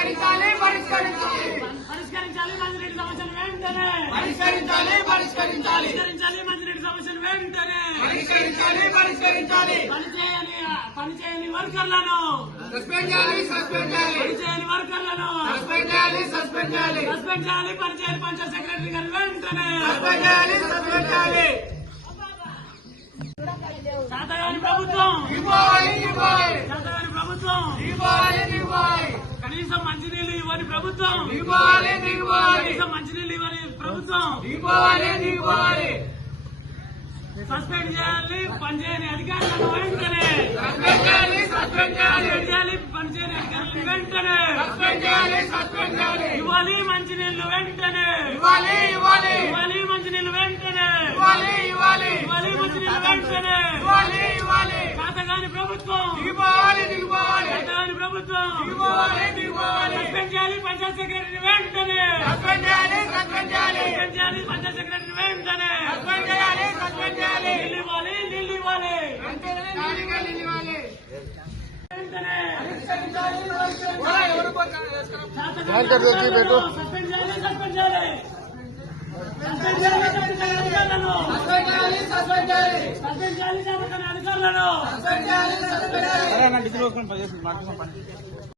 పరిష్కరించాలి పరిష్కరించాలి. పరిష్కరించాలి మంచినీటి సమస్యను వెంటనే. పరిష్కరించాలి పరిష్కరించాలి. పరిష్కరించాలి మంచినీటి సమస్యను వెంటనే. పరిష్కరించాలి పరిష్కరించాలి. పనిచేయని పనిచేయని వర్కర్లను. సస్పెండ్ చేయాలి సస్పెండ్ చేయాలి. పనిచేయని వర్కర్లను. సస్పెండ్ చేయాలి సస్పెండ్ చేయాలి. సస్పెండ్ చేయాలి పనిచేయని పంచాయత్ సెక్రటరీ గారు వెంటనే. సస్పెండ్ చేయాలి సస్పెండ్ చేయాలి. ప్రభుత్వం. ఇవ్వాలి ఇవ్వాలి శాతగాని ప్రభుత్వం ఇవ్వాలి ఇవ్వాలి కనీసం మంచినీళ్ళు ఇవ్వని ప్రభుత్వం. ఇవ్వాలి ఇవ్వాలి. కనీసం మంచినీళ్ళు ఇవ్వని ప్రభుత్వం. ఇవ్వాలి ఇవ్వాలి. సస్పెండ్ చేయాలి పనిచేయని అధికారులను వెంటనే. సస్పెండ్ చేయాలి సస్పెండ్ చేయాలి. సస్పెండ్ చేయాలి పనిచేయని అధికారులను వెంటనే. సస్పెండ్ చేయాలి సస్పెండ్ చేయాలి. ఇవ్వాలి మంచినీళ్ళు వెంటనే. ఇవ్వాలి ఇవ్వాలి. ఇవ్వాలి మంచినీళ్ళు వెంటనే. ఇవ్వాలి ఇవ్వాలి. ఇవ్వాలి మంచినీళ్ళు వెంటనే. ఇవ్వాలి ఇవ్వాలి. శాతగాని ప్రభుత్వం. ఇవ్వాలి ఇవ్వాలి. శాతగాని ప్రభుత్వం ఇవ్వాలి ఇవ్వాలి సస్పెండ్ చేయాలి పంచాయత్ సెక్రటరీ వెంటనే. సస్పెండ్ చేయాలి సస్పెండ్ చేయాలి సస్పెండ్ చేయాలి పంచాయత్ సెక్రటరీ వెంటనే సస్పెండ్ చేయాలి సస్పెండ్ చేయాలి నీళ్ళు ఇవ్వాలి నీళ్ళు ఇవ్వాలి వెంటనే నీళ్ళు ఇవ్వాలి వెంటనే ఎవరు శాతగాని ప్రభుత్వం సస్పెండ్ చేయాలి సస్పెండ్ చేయాలి సస్పెండ్ చేయాలి శాతగాని అధికారులను సస్పెండ్ చేయాలి సస్పెండ్ చేయాలి సస్పెండ్ చేయాలి శాతగాని అధికారులను